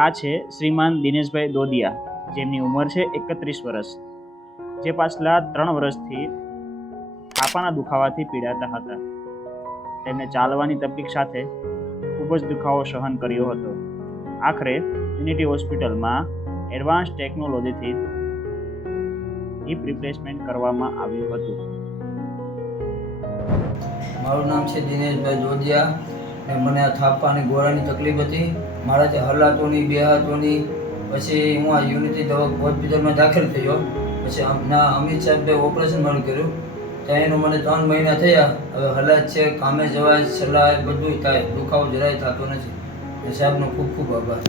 આ છે શ્રીમાન દિનેશભાઈ દોદિયા, જેમની ઉંમર છે 31 વર્ષ, જે પાછલા 3 વર્ષથી થાપાના દુખાવાથી પીડાતા હતા. તેમને ચાલવાની તકલીફ સાથે ખૂબ જ દુખાવો સહન કર્યો હતો. આખરે યુનિટી હોસ્પિટલમાં એડવાન્સ ટેકનોલોજીથી હિપ રિપ્લેસમેન્ટ કરવામાં આવ્યું હતું. મારું નામ છે દિનેશભાઈ દોદિયા ને મને આ થાપાની ગોળાની તકલીફ હતી. મારાથી હલાતોની બેહાતોની. પછી હું આ યુનિટી હોસ્પિટલમાં દાખલ થયો. પછી અમિત સાહેબે ઓપરેશન મારું કર્યું. ત્યાં એનું મને 3 મહિના થયા. હવે હલાત છે, કામે જવાય, સલાહ બધું થાય, દુખાવો જરાય થતો નથી. સાહેબનો ખૂબ ખૂબ આભાર.